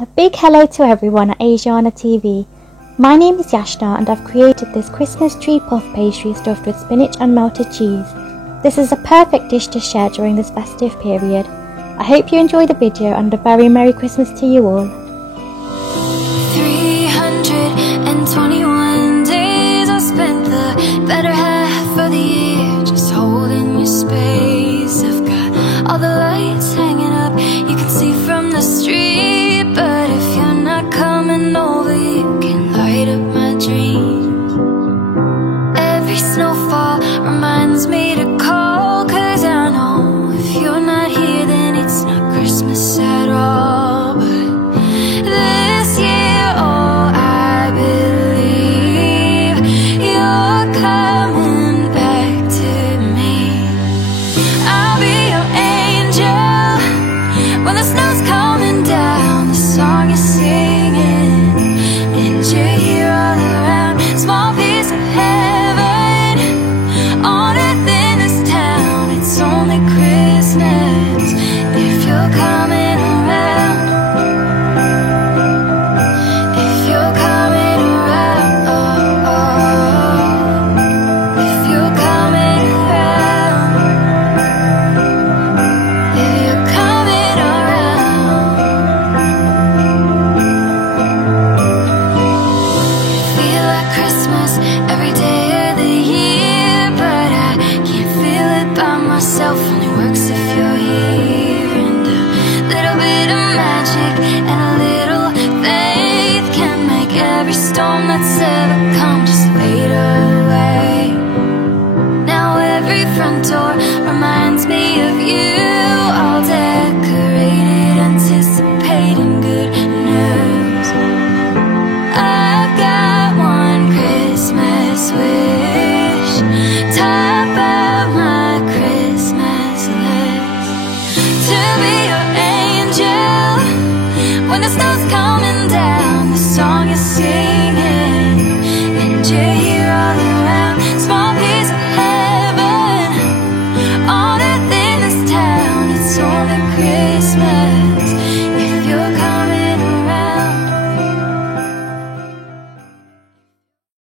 A big hello to everyone at Asiana TV. My name is Yashna and I've created this Christmas tree puff pastry stuffed with spinach and melted cheese. This is a perfect dish to share during this festive period. I hope you enjoy the video and a very Merry Christmas to you all. 321 days I spent the better half of the year just holding your space. I've got all the lights hanging up you can see from the street, but if you're not coming over you can light up my dreams. Every snowfall reminds me to call, 'cause I know if you're not here then it's not Christmas at all. But this year, oh, I believe you're coming back to me. I'll be your angel when the snow's coming down, the song you're singing, and you're here all around. Small piece of heaven on earth in this town. It's only Christmas if you're coming